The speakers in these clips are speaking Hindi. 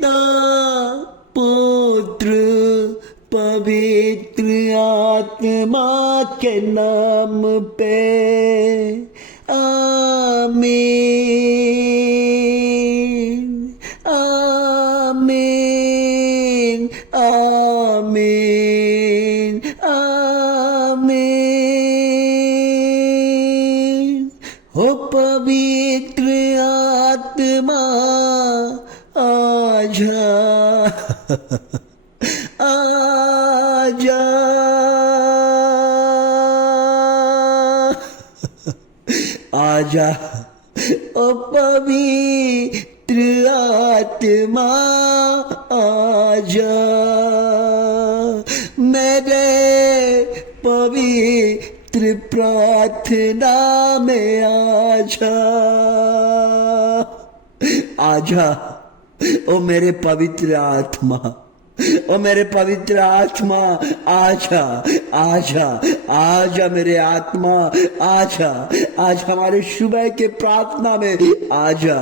पिता पुत्र पवित्र आत्मा के नाम पे आमीन आमीन आमीन आमीन। हो पवित्र आत्मा आजा आजा आजा ओ पवित्र आत्मा आजा मेरे पवित्र प्रार्थना में आजा आजा ओ मेरे पवित्र आत्मा ओ मेरे पवित्र आत्मा आजा आजा आजा मेरे आत्मा आजा आज हमारे सुबह के प्रार्थना में आजा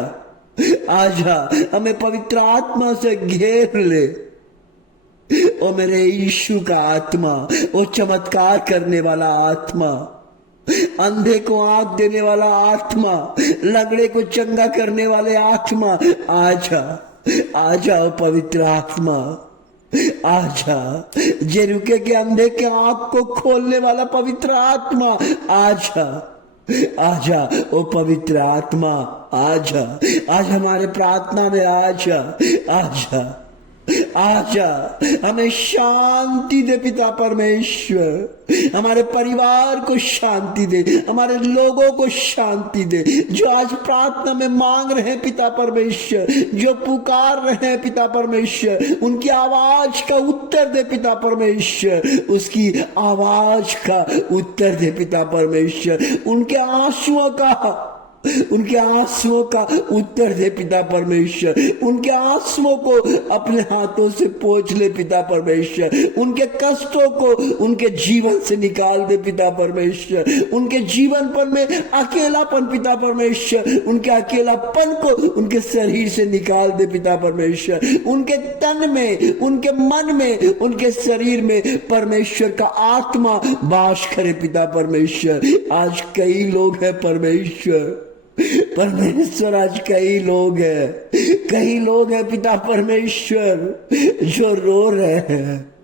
आजा हमें पवित्र आत्मा से घेर ले। ओ मेरे यीशु का आत्मा ओ चमत्कार करने वाला आत्मा अंधे को आंख देने वाला आत्मा लंगड़े को चंगा करने वाले आत्मा आजा आजा ओ पवित्र आत्मा आजा जेरुके के अंधे के आंख को खोलने वाला पवित्र आत्मा आजा आजा ओ पवित्र आत्मा आजा आज हमारे प्रार्थना में आजा आजा आजा हमें शांति दे पिता परमेश्वर हमारे परिवार को शांति दे हमारे लोगों को शांति दे जो आज प्रार्थना में मांग रहे हैं पिता परमेश्वर जो पुकार रहे हैं पिता परमेश्वर उनकी आवाज का उत्तर दे पिता परमेश्वर उसकी आवाज का उत्तर दे पिता परमेश्वर उनके आंसुओं का उत्तर दे पिता परमेश्वर उनके आंसुओं को अपने हाथों से पोंछ ले पिता परमेश्वर उनके कष्टों को उनके जीवन से निकाल दे पिता परमेश्वर उनके जीवन पर में अकेलापन पिता परमेश्वर उनके अकेलापन को उनके शरीर से निकाल दे पिता परमेश्वर उनके तन में उनके मन में उनके शरीर में परमेश्वर का आत्मा वास करे पिता परमेश्वर आज कई लोग हैं परमेश्वर आज कई लोग हैं पिता परमेश्वर जो रो रहे हैं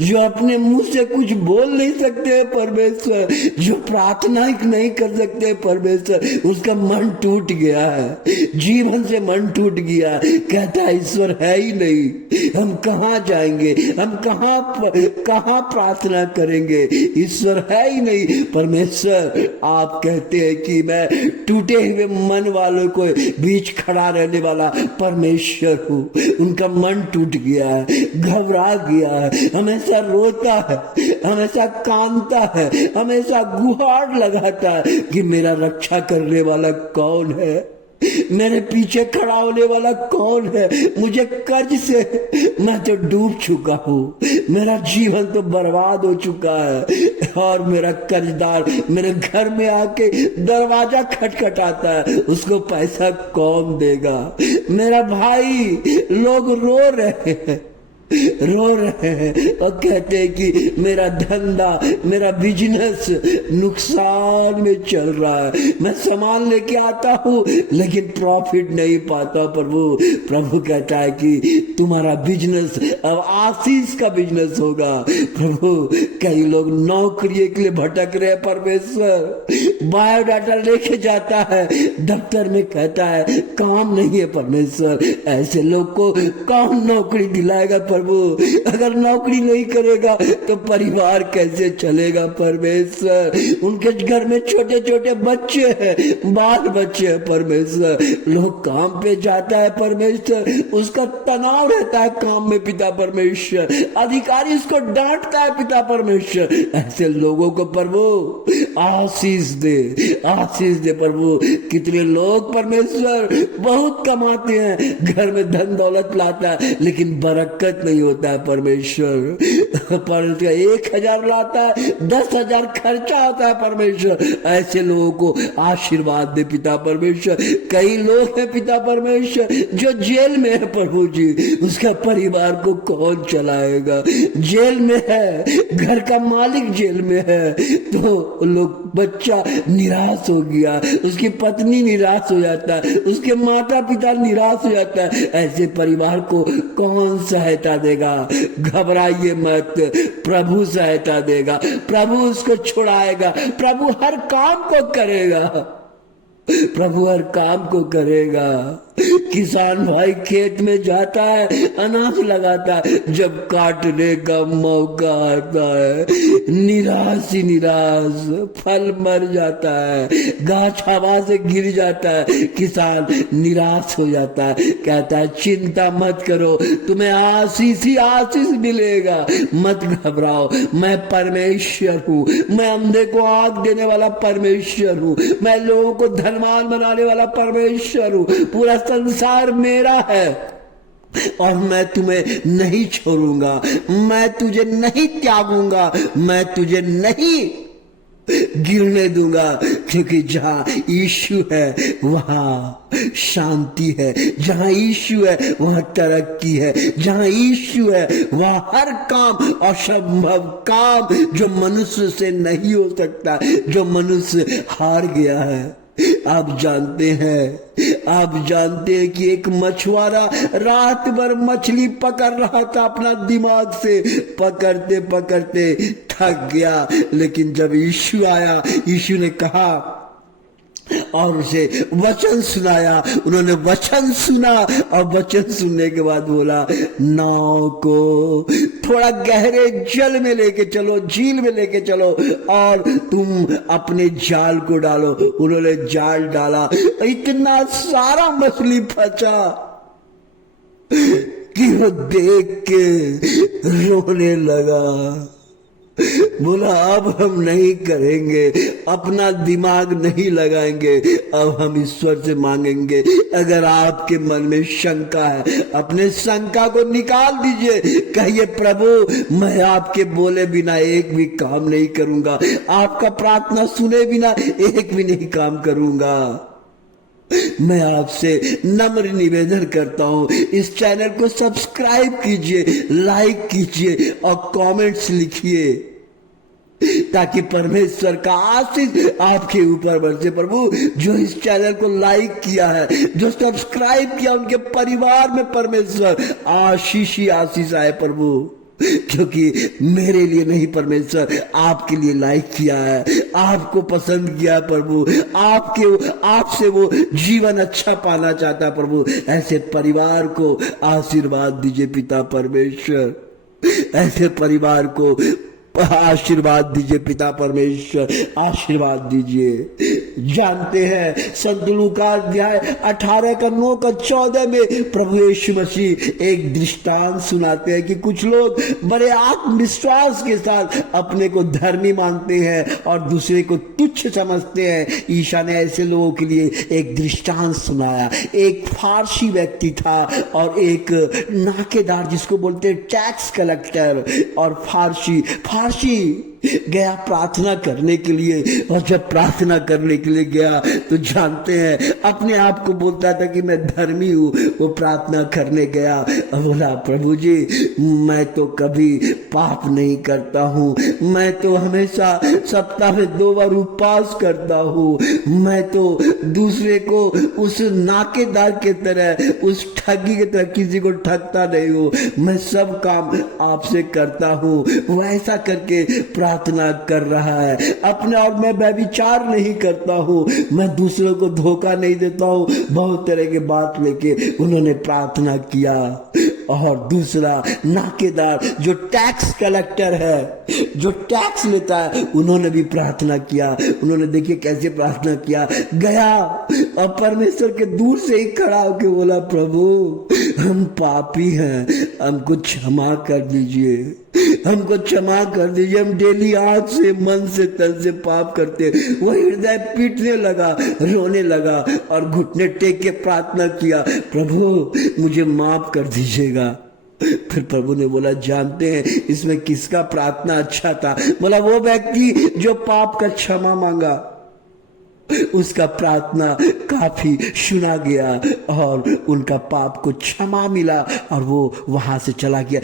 जो अपने मुंह से कुछ बोल नहीं सकते परमेश्वर जो प्रार्थना नहीं कर सकते परमेश्वर उसका मन टूट गया है जीवन से मन टूट गया कहता है ईश्वर है ही नहीं हम कहाँ जाएंगे हम कहाँ प्रार्थना करेंगे ईश्वर है ही नहीं परमेश्वर आप कहते हैं कि मैं टूटे हुए मन वालों को बीच खड़ा रहने वाला परमेश्वर हूँ उनका मन टूट गया है घबरा गया है हमेशा रोता है हमेशा कांदता है हमेशा गुहार लगाता है कि मेरा रक्षा करने वाला कौन है मेरे पीछे खड़ा होने वाला कौन है मुझे कर्ज से मैं तो डूब चुका हूँ मेरा जीवन तो बर्बाद हो चुका है और मेरा कर्जदार मेरे घर में आके दरवाजा खटखटाता है उसको पैसा कौन देगा मेरा भाई लोग रो रहे हैं और कहते हैं कि मेरा धंधा मेरा बिजनेस नुकसान में चल रहा है मैं सामान लेके आता हूँ लेकिन प्रॉफिट नहीं पाता प्रभु कहता है कि तुम्हारा बिजनेस अब आशीष का बिजनेस होगा प्रभु कई लोग नौकरी के लिए भटक रहे हैं परमेश्वर बायोडाटा लेके जाता है दफ्तर में कहता है काम नहीं है परमेश्वर ऐसे लोग को कौन नौकरी दिलाएगा प्रभु अगर नौकरी नहीं करेगा तो परिवार कैसे चलेगा परमेश्वर उनके घर में छोटे छोटे बच्चे हैं बाल बच्चे हैं परमेश्वर लोग काम पे जाता है परमेश्वर उसका तनाव रहता है काम में पिता परमेश्वर अधिकारी उसको डांटता है पिता परमेश्वर ऐसे लोगों को प्रभु आशीष दे प्रभु कितने लोग परमेश्वर बहुत कमाते हैं घर में धन दौलत लाता है लेकिन बरकत नहीं होता है परमेश्वर, पर 1,000 लाता है, 10,000 खर्चा होता है परमेश्वर। ऐसे लोगों को आशीर्वाद दे पिता परमेश्वर। कई लोग हैं पिता परमेश्वर जो जेल में है प्रभु जी, उसका परिवार को कौन चलाएगा? जेल में है, घर का मालिक जेल में है, तो लोग बच्चा निराश हो गया, उसकी पत्नी निराश हो जाता है, उसके माता पिता निराश हो जाता है। ऐसे परिवार को कौन सहायता देगा? घबराइए मत, प्रभु सहायता देगा, प्रभु उसको छुड़ाएगा, प्रभु हर काम को करेगा, प्रभु हर काम को करेगा। किसान भाई खेत में जाता है, अनाज लगाता है, जब काटने का मौका आता है निराश ही निराश, फल मर जाता है, गाछ हवा से गिर जाता है, किसान निराश हो जाता है, कहता है चिंता मत करो, तुम्हें आशीष ही आशीष मिलेगा, मत घबराओ, मैं परमेश्वर हूँ, मैं अंधे को आँख देने वाला परमेश्वर हूँ, मैं लोगों को धनवान बनाने वाला परमेश्वर हूँ, पूरा संसार मेरा है और मैं तुम्हें नहीं छोड़ूंगा, मैं तुझे नहीं त्यागूंगा, मैं तुझे नहीं गिरने दूंगा, क्योंकि जहां यीशु है वहां शांति है, जहां यीशु है वहां तरक्की है, जहां यीशु है वहां हर काम असंभव काम जो मनुष्य से नहीं हो सकता, जो मनुष्य हार गया है। आप जानते हैं कि एक मछुआरा रात भर मछली पकड़ रहा था, अपना दिमाग से पकड़ते पकड़ते थक गया, लेकिन जब यीशु आया, यीशु ने कहा और उसे वचन सुनाया, उन्होंने वचन सुना और वचन सुनने के बाद बोला नाव को थोड़ा गहरे जल में लेके चलो, झील में लेके चलो और तुम अपने जाल को डालो। उन्होंने जाल डाला, इतना सारा मछली फंसा कि वो देख के रोने लगा, बोला अब हम नहीं करेंगे, अपना दिमाग नहीं लगाएंगे, अब हम ईश्वर से मांगेंगे। अगर आपके मन में शंका है, अपने शंका को निकाल दीजिए, कहिए प्रभु मैं आपके बोले बिना एक भी काम नहीं करूंगा, आपका प्रार्थना सुने बिना एक भी नहीं काम करूंगा। मैं आपसे नम्र निवेदन करता हूं, इस चैनल को सब्सक्राइब कीजिए, लाइक कीजिए और कमेंट्स लिखिए, ताकि परमेश्वर का आशीष आपके ऊपर बरसे। प्रभु जो इस चैनल को लाइक किया है, जो सब्सक्राइब किया, उनके परिवार में परमेश्वर आशीष ही आशीष आए प्रभु, क्योंकि मेरे लिए नहीं परमेश्वर आपके लिए लाइक किया है, आपको पसंद किया प्रभु, आपसे वो जीवन अच्छा पाना चाहता है प्रभु। ऐसे परिवार को आशीर्वाद दीजिए पिता परमेश्वर, ऐसे परिवार को आशीर्वाद दीजिए पिता परमेश्वर, आशीर्वाद दीजिए। जानते हैं संत लूका अध्याय 18:9-14 में प्रभु यीशु मसीह एक दृष्टांत सुनाते हैं कि कुछ लोग बड़े आत्मविश्वास के साथ अपने को धर्मी मानते हैं और दूसरे को तुच्छ समझते हैं। ईशा ने ऐसे लोगों के लिए एक दृष्टांत सुनाया। एक फारसी व्यक्ति था और एक नाकेदार, जिसको बोलते हैं टैक्स कलेक्टर, और फारसी गया प्रार्थना करने के लिए, और जब प्रार्थना करने के लिए गया तो जानते हैं अपने आप को बोलता था कि मैं धर्मी हूँ। वो प्रार्थना करने गया और बोला प्रभु जी मैं तो कभी पाप नहीं करता हूँ, मैं तो हमेशा सप्ताह में 2 बार उपवास करता हूँ, मैं तो दूसरे को उस नाकेदार के तरह, उस ठगी की तरह किसी को ठगता नहीं हूँ, मैं सब काम आपसे करता हूँ। वैसा करके प्रार्थना कर रहा है अपने, और मैं व्यभिचार नहीं करता हूँ, मैं दूसरों को धोखा नहीं देता हूँ, बहुत तरह के बात लेके उन्होंने प्रार्थना किया। और दूसरा नाकेदार जो टैक्स कलेक्टर है, जो टैक्स लेता है, उन्होंने भी प्रार्थना किया। उन्होंने देखिए कैसे प्रार्थना किया, गया और परमेश्वर के दूर से ही खड़ा होकर बोला प्रभु हम पापी हैं, हमको क्षमा कर दीजिए, हमको क्षमा कर दीजिए, हम डेली आंख से मन से तन से पाप करते। वो हृदय पीटने लगा, रोने लगा और घुटने टेक के प्रार्थना किया प्रभु मुझे माफ कर दीजिएगा। फिर प्रभु ने बोला, जानते हैं इसमें किसका प्रार्थना अच्छा था? बोला, वो व्यक्ति जो पाप का क्षमा मांगा, उसका प्रार्थना काफी सुना गया और उनका पाप को क्षमा मिला और वो वहां से चला गया।